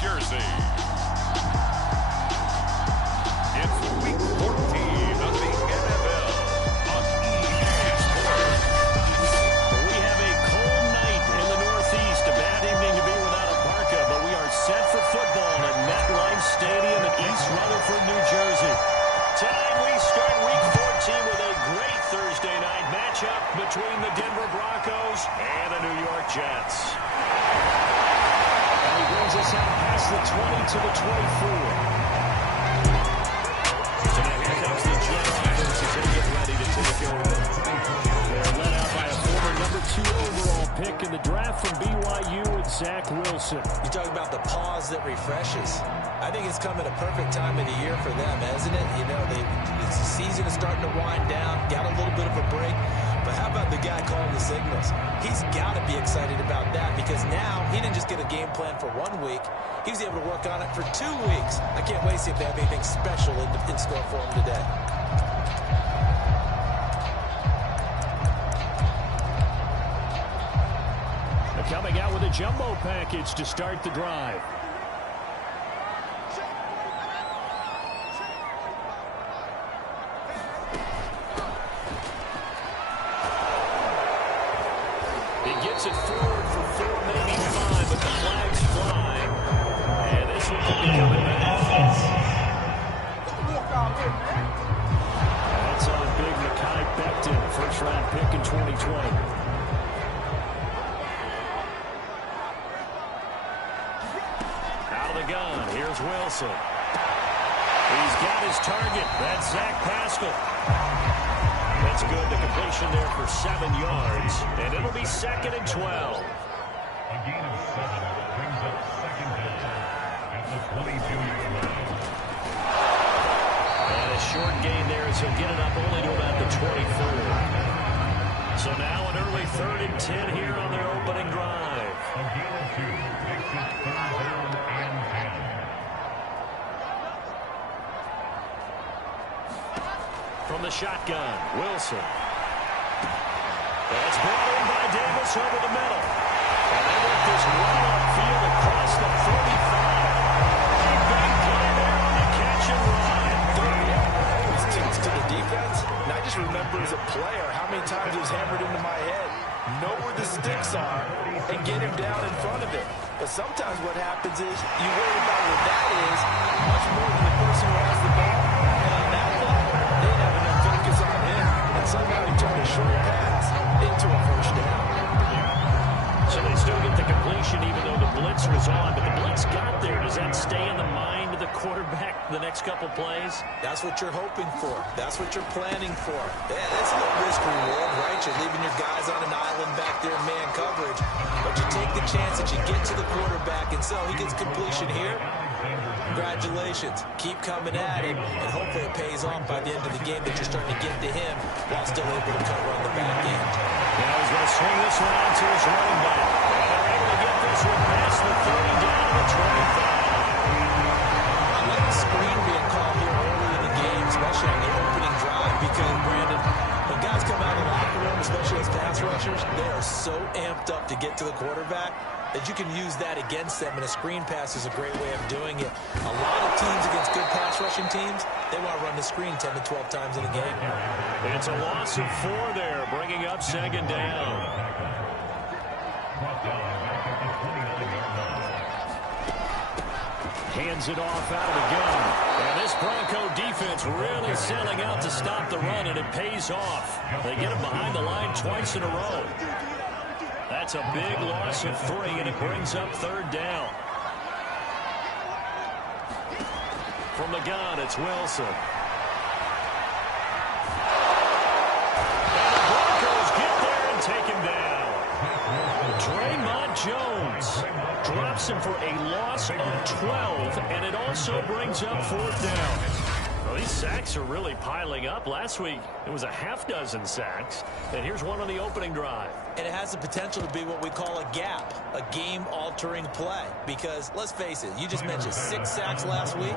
jersey. It's week 14 of the NFL on EA Sports. We have a cold night in the Northeast. A bad evening to be without a parka, but we are set for football at MetLife Stadium in East Rutherford, New Jersey. Tonight we start week 14 with a great Thursday night matchup between the Denver Broncos and the New York Jets. And he brings us out past the 20 to the 24. So now here comes the Jet offense as they get ready to take over. They're led out by a former number 2 overall pick in the draft from BYU and Zach Wilson. You talk about the pause that refreshes. I think it's come at a perfect time of the year for them, isn't it? You know, the season is starting to wind down, got a little bit of a break. But how about the guy calling the signals? He's got to be excited about that because now he didn't just get a game plan for 1 week. He was able to work on it for 2 weeks. I can't wait to see if they have anything special in store for him today. They're coming out with a jumbo package to start the drive. It forward for 4, maybe 5, but the flag's flying. And this one could be coming back. That's on big Mekhi Becton, first-round pick in 2020. Out of the gun, here's Wilson. He's got his target. That's Zach Pascal. That's good. The completion there for 7 yards. And it'll be 2nd and 12. A gain of 7 brings up 2nd down at the 22-yard line. And a short gain there as he'll get it up only to about the 24. So now an early 3rd and 10 here on their opening drive. A gain of 2 makes it 3rd down and 10. From the shotgun, Wilson. That's brought in by Davis over the middle. And they work this well upfield across the 45. A big play there on the catch and run. 30 yards to the defense. And I just remember as a player how many times it was hammered into my head. Know where the sticks are and get him down in front of it. But sometimes what happens is you worry about what that is much more than the person who has the ball. And on that play, they didn't have enough focus on him. And somehow he turned a short pass into a first down. So they still get the completion even though the blitz was on. But the blitz got there. Does that stay in the mind of the quarterback the next couple plays? That's what you're hoping for. That's what you're planning for. Yeah, that's a little risk reward, right? You're leaving your guys on an island back there in man coverage. But you take the chance that you get to the quarterback and so he gets completion here. Congratulations. Keep coming at him, and hopefully it pays off by the end of the game that you're starting to get to him while still able to cover on the back end. Now he's going to swing this one out to his running back. And they're able to get this one past the 30 down to the 25. I like the screen being called here early in the game, especially on the opening drive, because, Brandon, when guys come out of the locker room, especially as pass rushers, they are so amped up to get to the quarterback that you can use that against them, and a screen pass is a great way of doing it. A lot of teams against good pass rushing teams, they want to run the screen 10 to 12 times in a game. It's a loss of 4 there, bringing up 2nd down. Hands it off out of the gun. And this Bronco defense really selling out to stop the run, and it pays off. They get him behind the line twice in a row. That's a big loss of 3, and it brings up 3rd down. From the gun, it's Wilson. And the Broncos get there and take him down. Draymond Jones drops him for a loss of 12, and it also brings up 4th down. Well, these sacks are really piling up. Last week, it was a half-dozen sacks, and here's one on the opening drive. And it has the potential to be what we call a gap, a game-altering play. Because, let's face it, you just mentioned 6 sacks last week.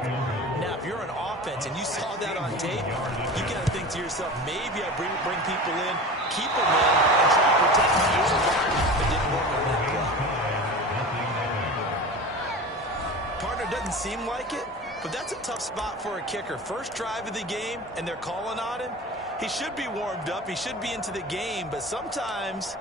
Now, if you're an offense and you saw that on tape, you got to think to yourself, maybe I bring people in, keep them in, and try to protect my quarterback. It didn't work on that play. Partner, doesn't seem like it, but that's a tough spot for a kicker. First drive of the game, and they're calling on him. He should be warmed up. He should be into the game, but sometimes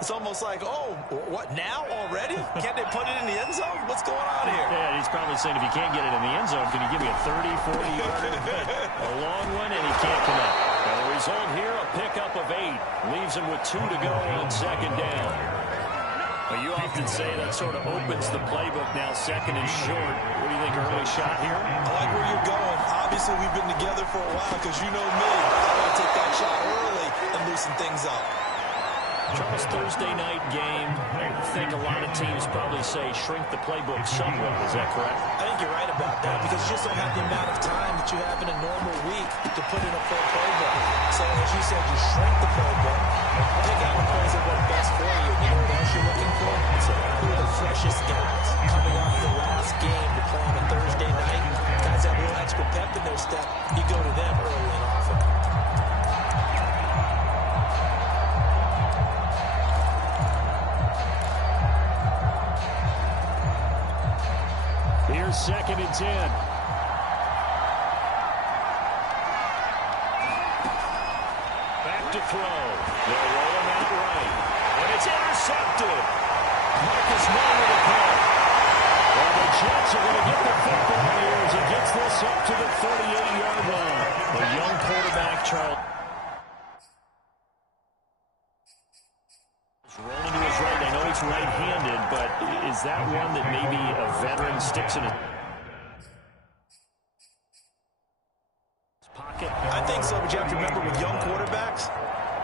it's almost like, oh, what, now already? Can't they put it in the end zone? What's going on here? Yeah, he's probably saying, if you can't get it in the end zone, can you give me a 30, 40-yarder? A long one, and he can't connect. And the result here, a pickup of 8. Leaves him with 2 to go on second down. Well, you often say that sort of opens the playbook now, second and short. What do you think, early shot here? I like where you're going. Obviously, we've been together for a while because you know me. I want to take that shot early and loosen things up. Charles, Thursday night game, I think a lot of teams probably say shrink the playbook somewhat. Is that correct? I think you're right about that because you just don't have the amount of time that you have in a normal week to put in a full playbook. So, as you said, you shrink the playbook, pick out the plays that work best for you. You know what else you're looking for? Who are the freshest guys coming off the last game to play on a Thursday night? Guys have a little extra pep in their step. You go to them early and often. Here's second and 10. Back to throw. They'll roll him out right. And it's intercepted. Marcus May with a play. And the Jets are going to get the football here as he gets this up to the 38-yard line. The young quarterback, Charles. Rolling to his right. I know he's right-handed, but is that one that maybe a veteran sticks in his pocket? I think so, but you have to remember with young quarterbacks,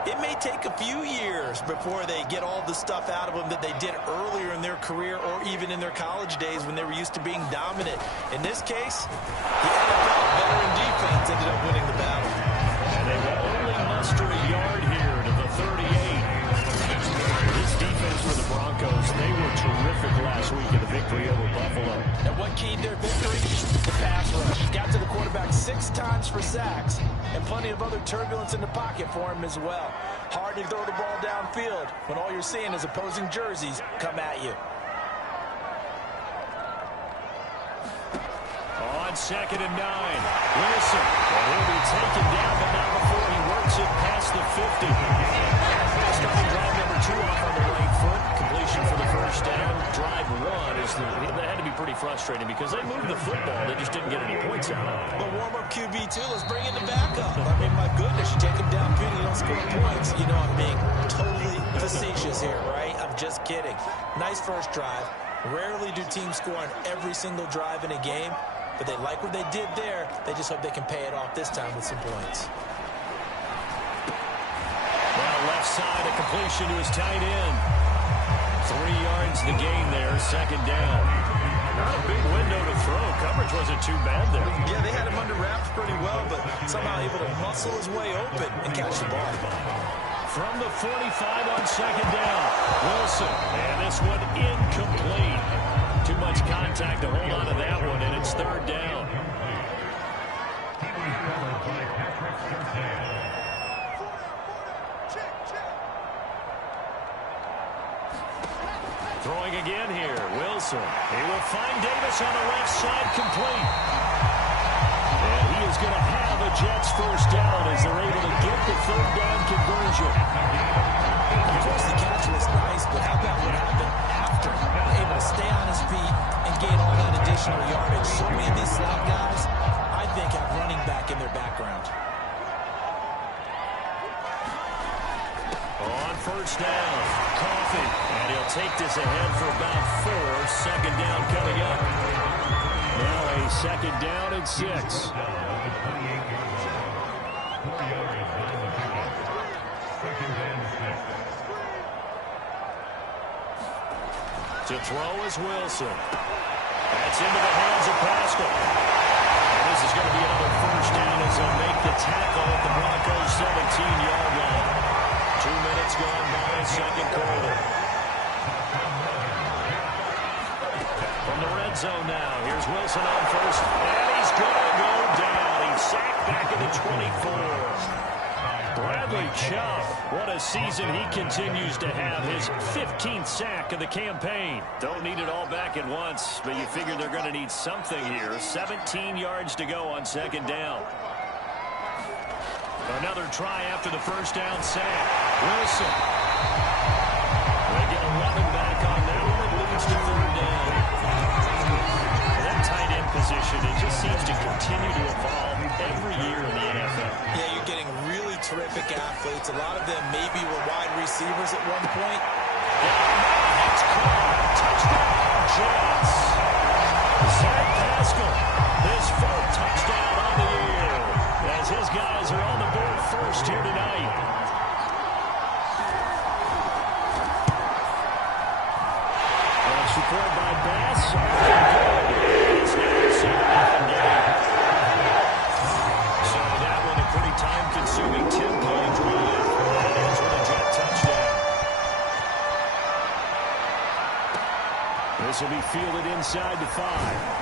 it may take a few years before they get all the stuff out of them that they did earlier in their career or even in their college days when they were used to being dominant. In this case, the NFL veteran defense ended up winning the battle. And they will only muster a yard here to the 38. This defense for the Broncos, they were terrific last week in the victory over Buffalo. And what keyed their victory? The pass rush. Got to the quarterback 6 times for sacks, and plenty of other turbulence in the pocket for him as well. Hard to throw the ball downfield when all you're seeing is opposing jerseys come at you. On second and 9, Wilson. And he'll be taken down, but not before he works it past the 50. Starting drive number 2 off on the right foot. Completion for the first down. Drive 1 is that had to be pretty frustrating because they moved the football. They just didn't get any points out of it. But warm-up QB2, let's bring in the backup. I mean, my goodness, you take him down, Peter, you don't score points. You know I'm being totally facetious here, right? I'm just kidding. Nice first drive. Rarely do teams score on every single drive in a game, but they like what they did there. They just hope they can pay it off this time with some points. Now left side, a completion to his tight end. 3 yards the gain there, second down. Not a big window to throw. Coverage wasn't too bad there. Yeah, they had him under wraps pretty well, but somehow able to muscle his way open and catch the ball. From the 45 on second down, Wilson. And this one incomplete. Too much contact to hold on to that one, and it's third down. Throwing again here, Wilson. He will find Davis on the left side, complete. And he is going to have a Jets first down as they're able to get the third down conversion. Of course, the catch was nice, but how about what happened after? Able to stay on his feet and gain all that additional yardage. So many of these slot guys, I think, have running back in their background. On first down, Coffee. And he'll take this ahead for about 4. Second down coming up. Now a second down and 6. To throw is Wilson. That's into the hands of Pascal. And this is going to be another first down as they'll make the tackle at the Broncos' 17-yard line. 2 minutes gone by, second quarter. From the red zone now, here's Wilson on first. And he's going to go down. He's sacked back at the 24. Bradley Chubb, what a season he continues to have. His 15th sack of the campaign. Don't need it all back at once, but you figure they're going to need something here. 17 yards to go on second down. Another try after the first down sack. Wilson. They get 11 back on that one. It leads to third down. That tight end position, it just seems to continue to evolve every year in the NFL. Yeah, you're getting really terrific athletes. A lot of them maybe were wide receivers at one point. It's caught. Touchdown, Jets. Zach Pascal, his fourth touchdown on the year, as his guys are on the board first here tonight. That's recorded by Bass. It's now the second game. So that one a pretty time-consuming 10-play drive. That ends with a Jet touchdown. This will be fielded inside the 5.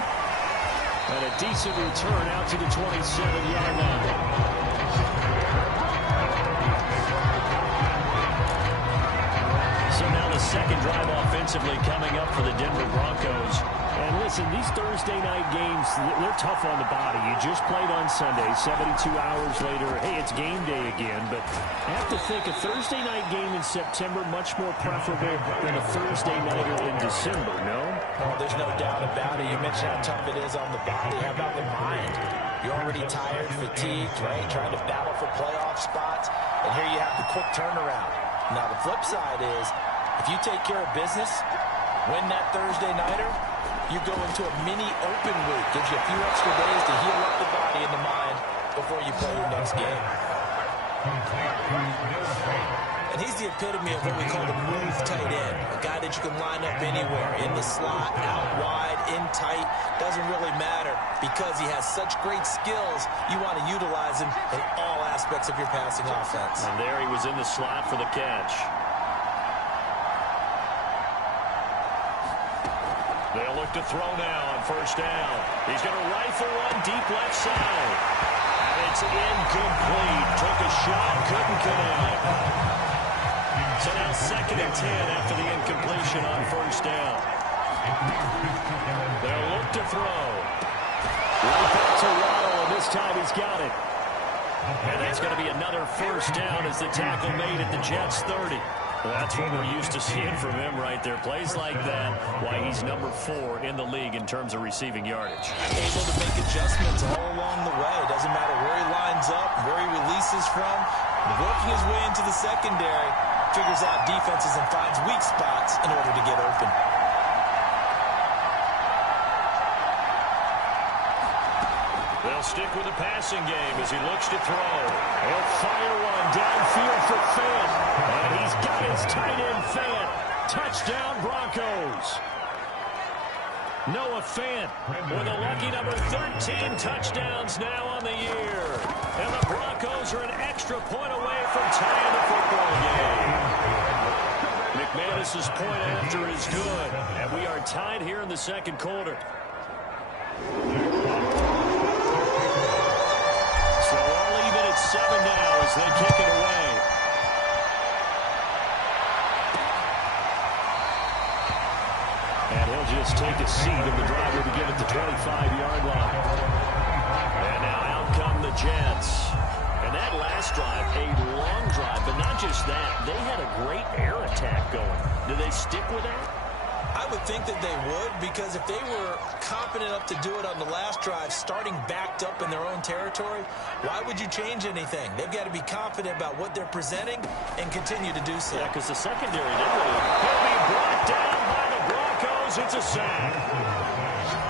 And a decent return out to the 27-yard line. So now the second drive offensively coming up for the Denver Broncos. And listen, these Thursday night games, they're tough on the body. You just played on Sunday, 72 hours later. Hey, it's game day again. But I have to think a Thursday night game in September much more preferable than a Thursday nighter in December, no? Oh, there's no doubt about it. You mentioned how tough it is on the body. How about the mind? You're already tired, fatigued, right? Trying to battle for playoff spots. And here you have the quick turnaround. Now, the flip side is, if you take care of business, win that Thursday nighter, you go into a mini open week. Gives you a few extra days to heal up the body and the mind before you play your next game. And he's the epitome of what we call the move tight end. A guy that you can line up anywhere. In the slot, out wide, in tight. Doesn't really matter. Because he has such great skills, you want to utilize him in all aspects of your passing offense. And there he was in the slot for the catch. They'll look to throw now on first down. He's going to rifle one deep left side. And it's incomplete. Took a shot, couldn't connect. So now 2nd and 10 after the incompletion on first down. They'll look to throw. Right back to Waddle, and this time he's got it. And that's going to be another first down as the tackle made at the Jets' 30. Well, that's what we're used to seeing from him right there. Plays like that, why he's number 4 in the league in terms of receiving yardage. Able to make adjustments all along the way. Doesn't matter where he lines up, where he releases from. Working his way into the secondary, figures out defenses and finds weak spots in order to get open. They'll stick with the passing game as he looks to throw. He'll fire one downfield for Fant. And he's got his tight end Fant. Touchdown Broncos. Noah Fant with a lucky number 13 touchdowns now on the year. And the Broncos are an extra point away from tying the football game. McManus's point after is good. And we are tied here in the second quarter. So all even at 7 now as they kick it away. And he'll just take a seat, and the driver to get at the 25-yard line. And now out come the Jets. And that last drive, a long drive, but not just that. They had a great air attack going. Do they stick with that? I would think that they would, because if they were confident enough to do it on the last drive, starting backed up in their own territory, why would you change anything? They've got to be confident about what they're presenting and continue to do so. Yeah, because the secondary, he'll be brought down by the Broncos. It's a sack.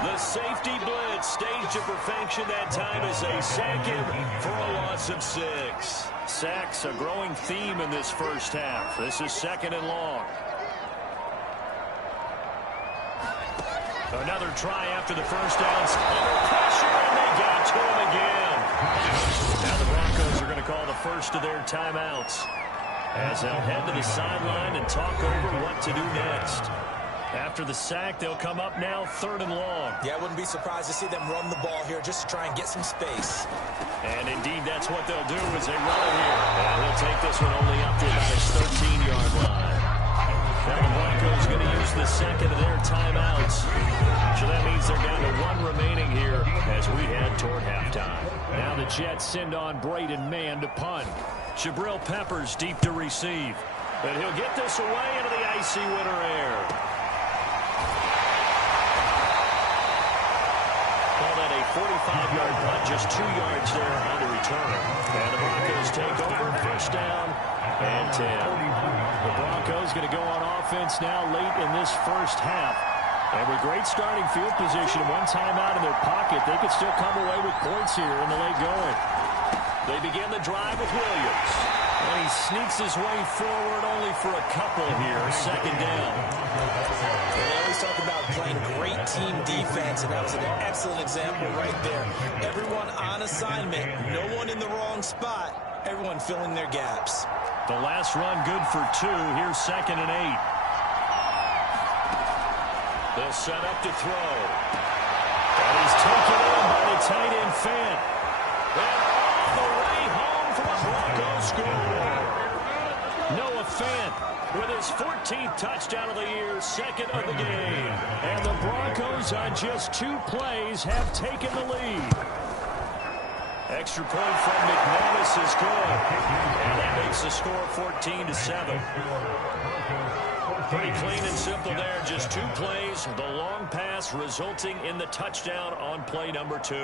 The safety blitz staged to perfection that time as they sack him for a loss of 6. Sacks a growing theme in this first half. This is 2nd and long. Another try after the first down. Under pressure, and they got to him again. Now the Broncos are going to call the first of their timeouts as they'll head to the sideline and talk over what to do next. After the sack, they'll come up now 3rd and long. Yeah, I wouldn't be surprised to see them run the ball here just to try and get some space. And indeed, that's what they'll do as they run it here. And they'll take this one only up to about his 13-yard line. Now the Broncos going to use the second of their timeouts. So that means they're down to 1 remaining here as we head toward halftime. Now the Jets send on Braden Mann to punt. Jabril Peppers deep to receive. But he'll get this away into the icy winter air. Call that a 45-yard punt, just 2 yards there on the return. And the Broncos take over, 1st down and 10. The Broncos going to go on offense now late in this 1st half. And with great starting field position, 1 timeout in their pocket, they could still come away with points here in the late going. They begin the drive with Williams. And he sneaks his way forward only for a couple here, 2nd down. They always talk about playing great team defense, and that was an excellent example right there. Everyone on assignment, no one in the wrong spot, everyone filling their gaps. The last run good for 2. Here's 2nd and 8. They'll set up to throw. And he's taken in by the tight end Fant. And all the way home for a Broncos score. Noah Fant with his 14th touchdown of the year, 2nd of the game. And the Broncos on just 2 plays have taken the lead. Extra point from McManus is good. And that makes the score 14-7. Pretty clean and simple there. Just 2 plays. The long pass resulting in the touchdown on play number 2.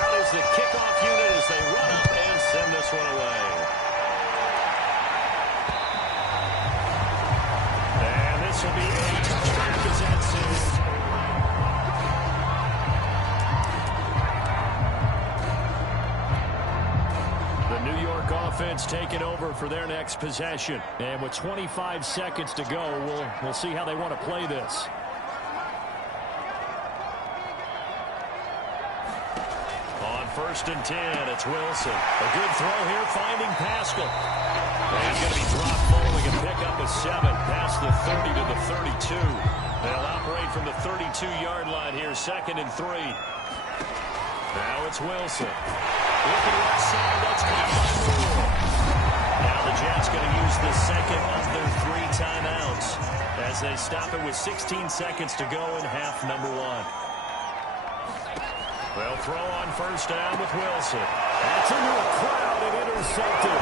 Out is the kickoff unit as they run up and send this one away. And this will be a touchback as that's it. Offense taking over for their next possession. And with 25 seconds to go, we'll see how they want to play this. On 1st and 10, it's Wilson. A good throw here, finding Pascal. And he's going to be dropped following a pickup of 7, past the 30 to the 32. They'll operate from the 32-yard line here, 2nd and 3. Now it's Wilson. Looking left side, that's caught by Moore. Now the Jets going to use the 2nd of their 3 timeouts as they stop it with 16 seconds to go in half number 1. They'll throw on 1st down with Wilson. That's into a crowd and intercepted.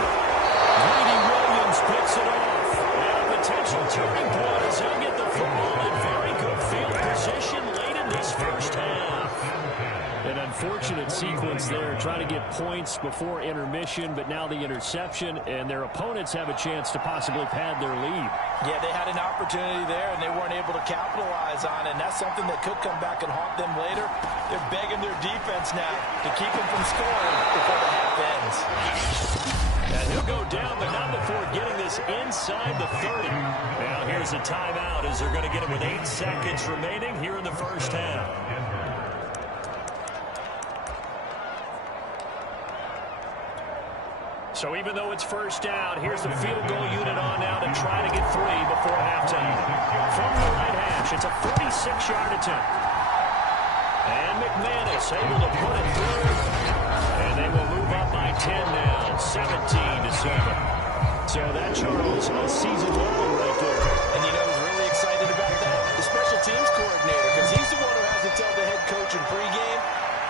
Greedy Williams picks it off. And a potential turning point as he'll get the football in very good field position late in this 1st half. An unfortunate sequence there, trying to get points before intermission, but now the interception, and their opponents have a chance to possibly pad their lead. Yeah, they had an opportunity there, and they weren't able to capitalize on it, and that's something that could come back and haunt them later. They're begging their defense now to keep them from scoring before the half ends. And he'll go down, but not before getting this inside the 30. Now here's a timeout as they're going to get it with 8 seconds remaining here in the 1st half. So even though it's 1st down, here's the field goal unit on now to try to get 3 before halftime. From the right hash, it's a 46-yard attempt. And McManus able to put it through. And they will move up by 10 now, 17-7. So that, Charles, a season low right there. And you know who's really excited about that? The special teams coordinator, because he's the one who has to tell the head coach in pregame,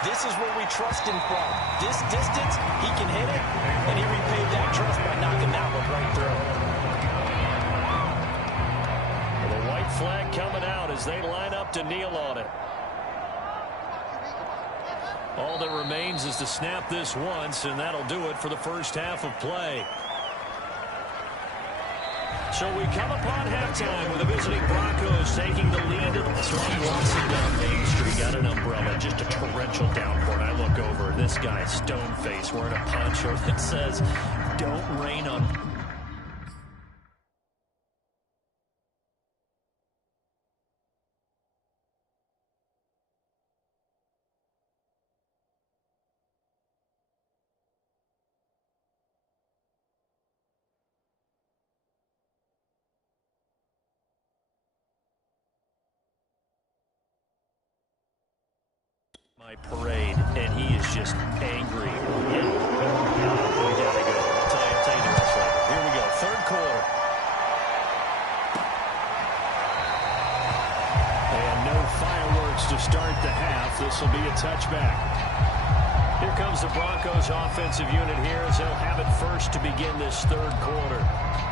this is where we trust him from. This distance, he can hit it, and he repaid that trust by knocking that one right through. Well, the white flag coming out as they line up to kneel on it. All that remains is to snap this once, and that'll do it for the 1st half of play. So we come upon halftime with the visiting Broncos taking the lead. So I'm walking down Main Street, got an umbrella, just a torrential downpour, and I look over, this guy, stone-faced, wearing a poncho that says, "Don't rain on..." Parade, and he is just angry. Yeah. We gotta go. I'll tell you the rest later. Here we go. Third quarter. And no fireworks to start the half. This will be a touchback. Here comes the Broncos offensive unit here as they'll have it first to begin this third quarter.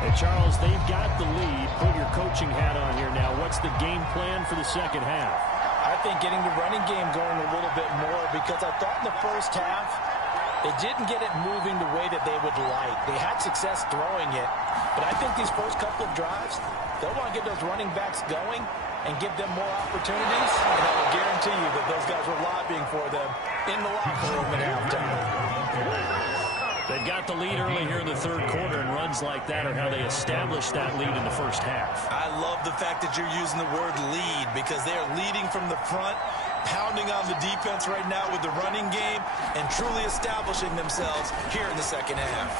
And Charles, they've got the lead. Put your coaching hat on here now. What's the game plan for the second half? I think getting the running game going a little bit more, because I thought in the first half they didn't get it moving the way that they would like. They had success throwing it, but I think these first couple of drives, they'll want to get those running backs going and give them more opportunities, and I will guarantee you that those guys were lobbying for them in the locker room at halftime. They've got the lead early here in the third quarter, and runs like that are how they establish that lead in the first half. I love the fact that you're using the word lead, because they are leading from the front, pounding on the defense right now with the running game, and truly establishing themselves here in the second half.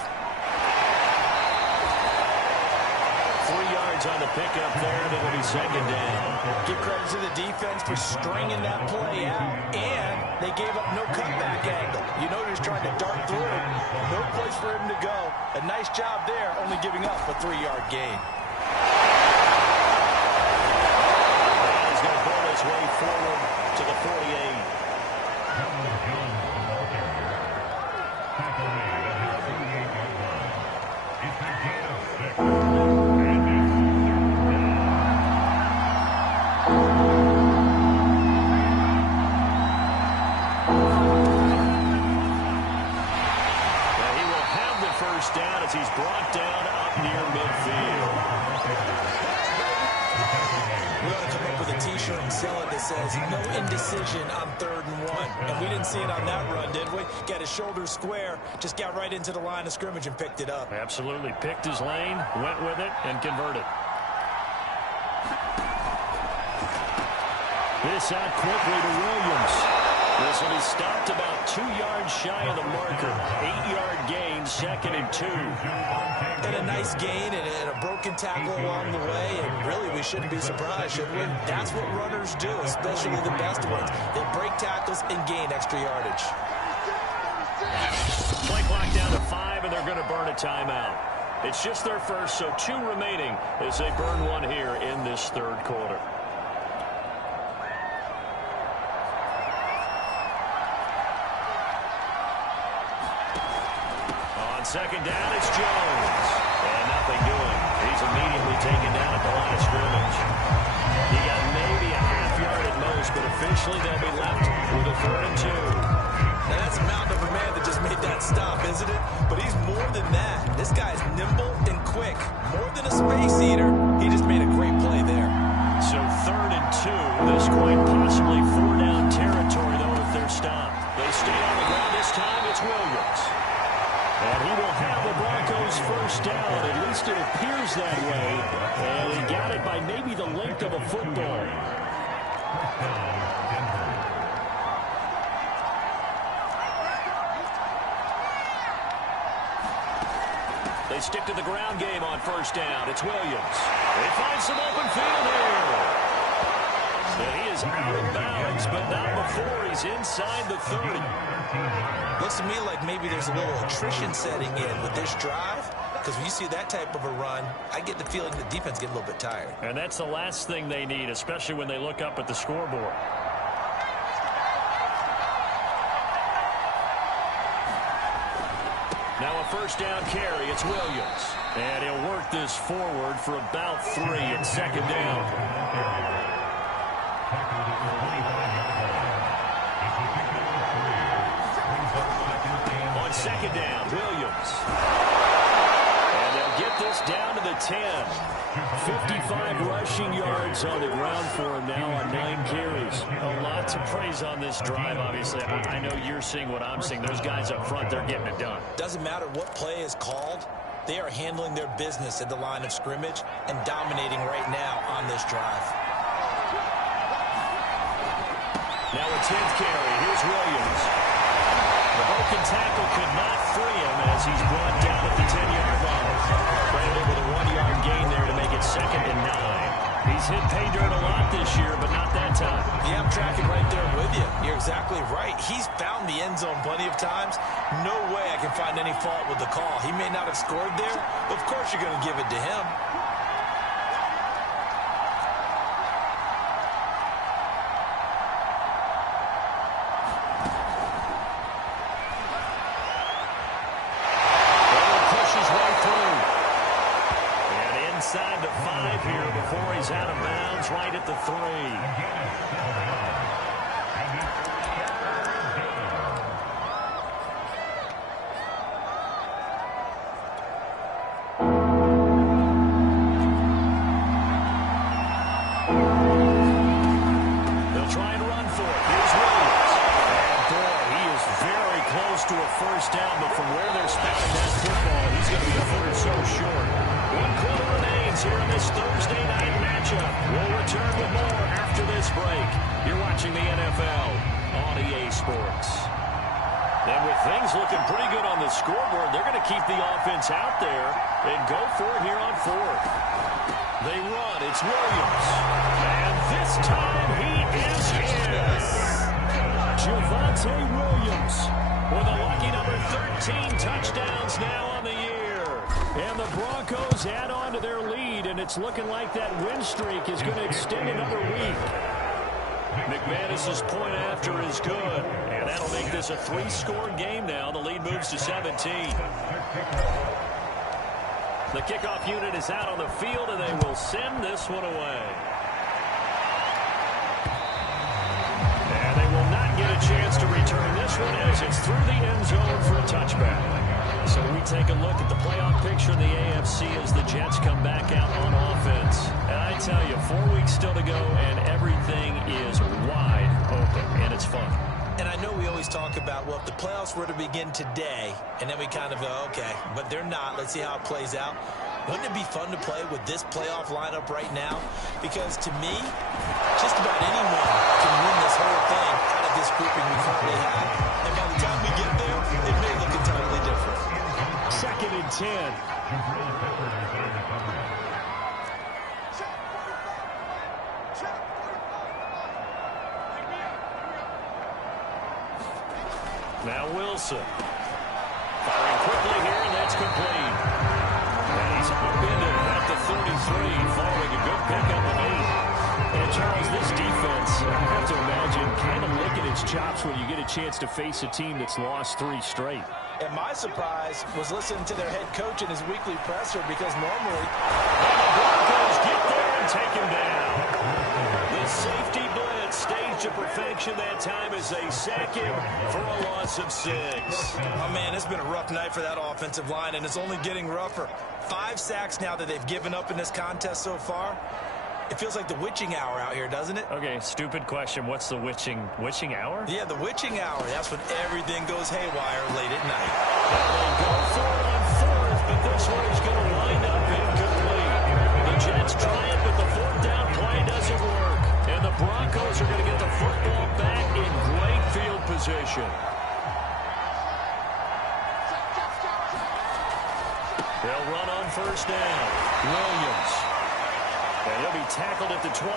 3 yards on the pickup there, and it'll be second down. Give credit to the defense for stringing that play out, and they gave up no cutback angle. You know, he was trying to dart through. No place for him to go. A nice job there, only giving up a 3-yard gain. He's going to pull his way forward to the 48. Down as he's brought down up near midfield. We ought to come up with a t-shirt and sell it that says no indecision on 3rd and 1. And we didn't see it on that run, did we? Got his shoulders square, just got right into the line of scrimmage and picked it up. Absolutely. Picked his lane, went with it, and converted. This out quickly to Williams. This will be stopped about 2 yards shy of the marker. 8-yard gain, 2nd and 2. And a nice gain and a broken tackle along the way. And really, we shouldn't be surprised, should we? That's what runners do, especially the best ones. They break tackles and gain extra yardage. Play clock down to 5, and they're going to burn a timeout. It's just their first, so 2 remaining as they burn one here in this third quarter. Second down, it's Jones. And nothing doing. He's immediately taken down at the line of scrimmage. He got maybe a half yard at most, but officially they'll be left with a 3rd and 2. Now that's a mountain of a man that just made that stop, isn't it? But he's more than that. This guy's nimble and quick. More than a space eater, he just made a great play there. So 3rd and 2. This quite possibly 4-down territory, though, if they're stopped. They stay on the ground this time. It's Williams. And he will have the Broncos first down. At least it appears that way. And he got it by maybe the length of a football. They stick to the ground game on first down. It's Williams. They find some open field here. And he is out of bounds, but not before he's inside the 30. Looks to me like maybe there's a little attrition setting in with this drive, because when you see that type of a run, I get the feeling the defense get a little bit tired. And that's the last thing they need, especially when they look up at the scoreboard. Now a first down carry, it's Williams. And he'll work this forward for about 3 at second down. On second down, Williams. And they'll get this down to the 10. 55 rushing yards on the ground for him now on 9 carries. A lot to praise on this drive, obviously. I know you're seeing what I'm seeing. Those guys up front, they're getting it done. Doesn't matter what play is called. They are handling their business at the line of scrimmage and dominating right now on this drive. Now a 10th carry. Here's Williams. The broken tackle could not free him as he's brought down at the 10-yard line. Credited with a 1-yard gain there to make it 2nd and 9. He's hit pay dirt a lot this year, but not that time. Yeah, I'm tracking right there with you. You're exactly right. He's found the end zone plenty of times. No way I can find any fault with the call. He may not have scored there, but of course you're going to give it to him. Inside the 5 here before he's out of bounds right at the 3. They'll try and run for it. Here's Williams. And boy, he is very close to a first down, but from where they're spotting that football, he's going to be a foot or so short. 1 quarter remains here in this Thursday night matchup. We'll return with more after this break. You're watching the NFL on EA Sports. And with things looking pretty good on the scoreboard, they're going to keep the offense out there and go for it here on 4th. They run. It's Williams. And this time he is his. Javonte Williams with a lucky number 13 touchdowns now on the year. And the Broncos add on to their lead, and it's looking like that win streak is going to extend another week. McManus's point after is good, and that'll make this a 3-score game now. The lead moves to 17. The kickoff unit is out on the field, and they will send this one away. And they will not get a chance to return this one as it's through the end zone for a touchback. So we take a look at the playoff picture in the AFC as the Jets come back out on offense. And I tell you, 4 weeks still to go, and everything is wide open, and it's fun. And I know we always talk about, well, if the playoffs were to begin today, and then we kind of go, okay, but they're not. Let's see how it plays out. Wouldn't it be fun to play with this playoff lineup right now? Because to me, just about anyone can win this whole thing out of this grouping we currently have. And by the time we get there, it may look entirely different. 2nd and 10. Now Wilson. Firing quickly here, and that's complete. And he's upended at the 33, following a good pickup of 8. And Charles, this defense, I have to imagine, kind of licking its chops when you get a chance to face a team that's lost 3 straight. And my surprise was listening to their head coach in his weekly presser, because normally... And the Broncos get there and take him down. The safety blitz staged to perfection that time as they sack him for a loss of 6. Oh, man, it's been a rough night for that offensive line, and it's only getting rougher. 5 sacks now that they've given up in this contest so far. It feels like the witching hour out here, doesn't it? Okay, stupid question. What's the witching hour? Yeah, the witching hour. That's when everything goes haywire late at night. They go for it on 4th, but this one is going to wind up incomplete. The Jets try it, but the 4th down play doesn't work. And the Broncos are going to get the football back in great field position. They'll run on 1st down. Williams. And he'll be tackled at the 23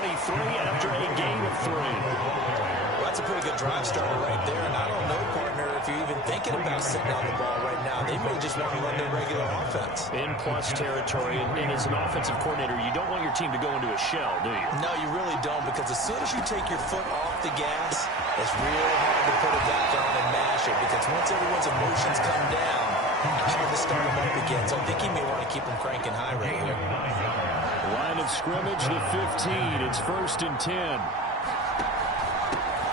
after a gain of 3. Well, that's a pretty good drive starter right there. And I don't know, partner, if you're even thinking about setting down the ball right now. They may just want to run their regular offense. In plus territory. And as an offensive coordinator, you don't want your team to go into a shell, do you? No, you really don't, because as soon as you take your foot off the gas, it's real hard to put it back on and mash it. Because once everyone's emotions come down, it's hard to start them up again. So I think he may want to keep them cranking high right here. Line of scrimmage, the 15. It's 1st and 10.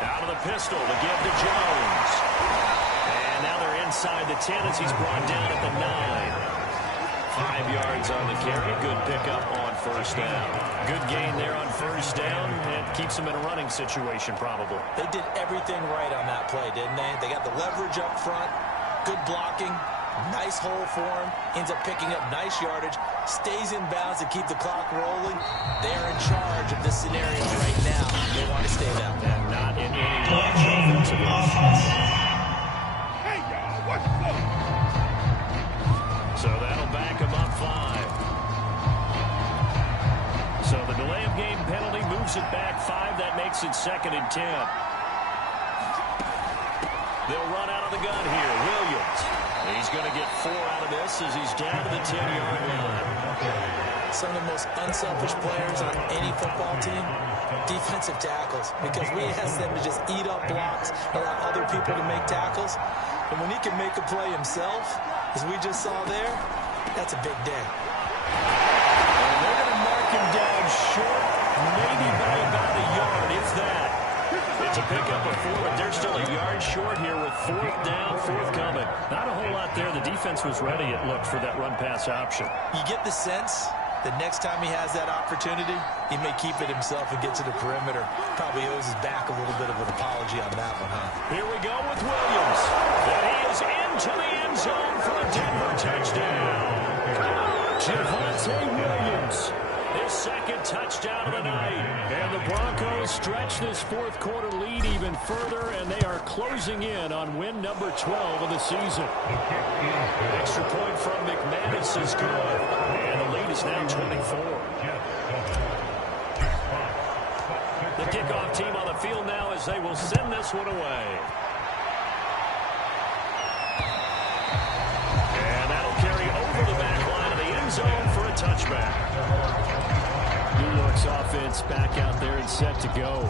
Out of the pistol to give to Jones. And now they're inside the 10 as he's brought down at the 9. 5 yards on the carry. Good pickup on 1st down. Good gain there on 1st down. And keeps them in a running situation, probably. They did everything right on that play, didn't they? They got the leverage up front. Good blocking. Nice hole for him. Ends up picking up nice yardage. Stays in bounds to keep the clock rolling. They're in charge of this scenario right now. They want to stay that way. And not in any rush offensively. Hey, y'all, what's up? So that'll back him up 5. So the delay of game Makes it 2nd and 10. They'll run out of the gun here. Williams. He's going to get 4 out of this as he's down to the 10-yard line. Some of the most unselfish players on any football team, defensive tackles, because we ask them to just eat up blocks, allow other people to make tackles. And when he can make a play himself, as we just saw there, that's a big day. And they're going to mark him down short, maybe by about a yard, if that. It's a pickup of 4, but they're still a yard short here with 4th down, forthcoming. Not a whole lot there. The defense was ready, it looked, for that run-pass option. You get the sense that next time he has that opportunity, he may keep it himself and get to the perimeter. Probably owes his back a little bit of an apology on that one, huh? Here we go with Williams. And he is into the end zone for a Denver touchdown. Javonte Williams, his 2nd touchdown of the night. And the Broncos stretch this 4th quarter lead even further, and they are closing in on win number 12 of the season. Extra point from McManus is good, and the lead is now 24. The kickoff team on the field now as they will send this one away. And that'll carry over the back line of the end zone for a touchback. New York's offense back out there and set to go.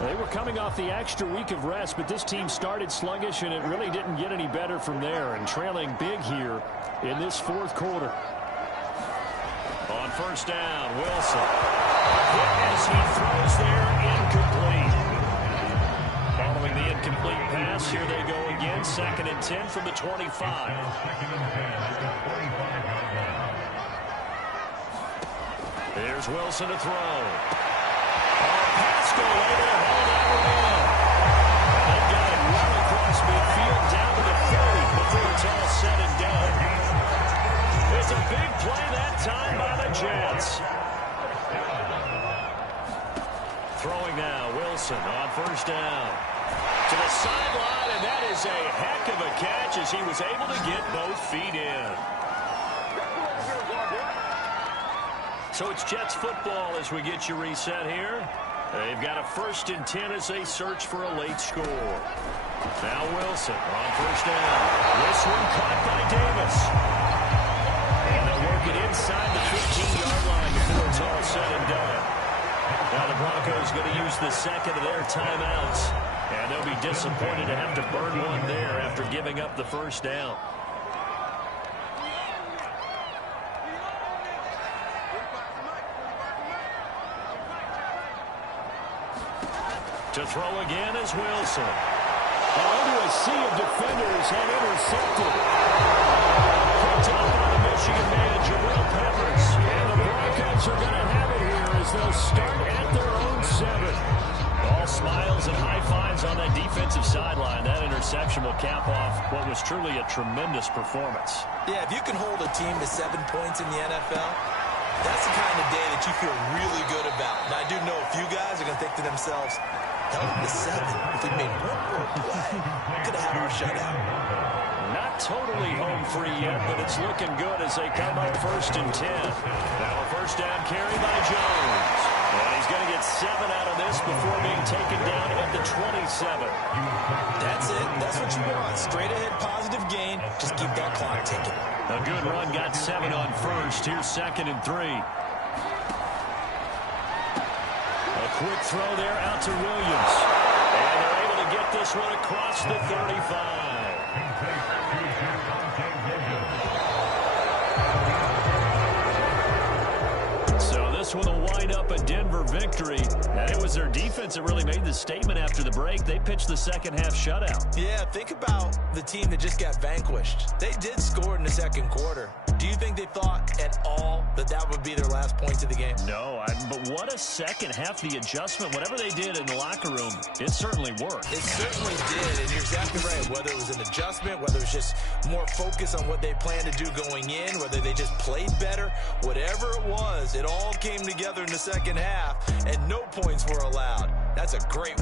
They were coming off the extra week of rest, but this team started sluggish, and it really didn't get any better from there, and trailing big here in this 4th quarter. On 1st down, Wilson. As he throws there, incomplete. Following the incomplete pass, here they go again. 2nd and 10 from the 25. Here's Wilson to throw. Pascal able to hold that one in. They got it well across midfield down to the 30 before it's all said and done. It's a big play that time by the Jets. Throwing now, Wilson on 1st down. To the sideline, and that is a heck of a catch as he was able to get both feet in. So it's Jets football as we get you reset here. They've got a 1st and 10 as they search for a late score. Now Wilson on 1st down. This one caught by Davis. And they'll work it inside the 15-yard line before it's all said and done. Now the Broncos going to use the 2nd of their timeouts. And they'll be disappointed to have to burn one there after giving up the 1st down. To throw again is Wilson. Into a sea of defenders and intercepted. Picked up by the Michigan man, Jabril Peppers. And the Broncos are going to have it here as they'll start at their own 7. All smiles and high fives on that defensive sideline. That interception will cap off what was truly a tremendous performance. Yeah, if you can hold a team to 7 points in the NFL, that's the kind of day that you feel really good about. And I do know a few guys are going to think to themselves, held to 7. If we made one more play, could have had our shutout. Not totally home free yet, but it's looking good as they come up 1st and 10. Now a 1st down carry by Jones. And he's going to get 7 out of this before being taken down at the 27. That's it. That's what you want. Straight ahead positive gain. Just keep that clock ticking. A good run, got 7 on 1st. Here's 2nd and 3. A quick throw there out to Williams. And they're able to get this one across the 35. So this one will wind up a Denver victory. And it was their defense that really made the statement after the break. They pitched the 2nd half shutout. Yeah, think about the team that just got vanquished. They did score in the 2nd quarter. Do you think they thought at all that that would be their last points of the game? No, but what a 2nd half. The adjustment, whatever they did in the locker room, it certainly worked. It certainly did, and you're exactly right. Whether it was an adjustment, whether it was just more focus on what they planned to do going in, whether they just played better, whatever it was, it all came together in the 2nd half, and no points were allowed. That's a great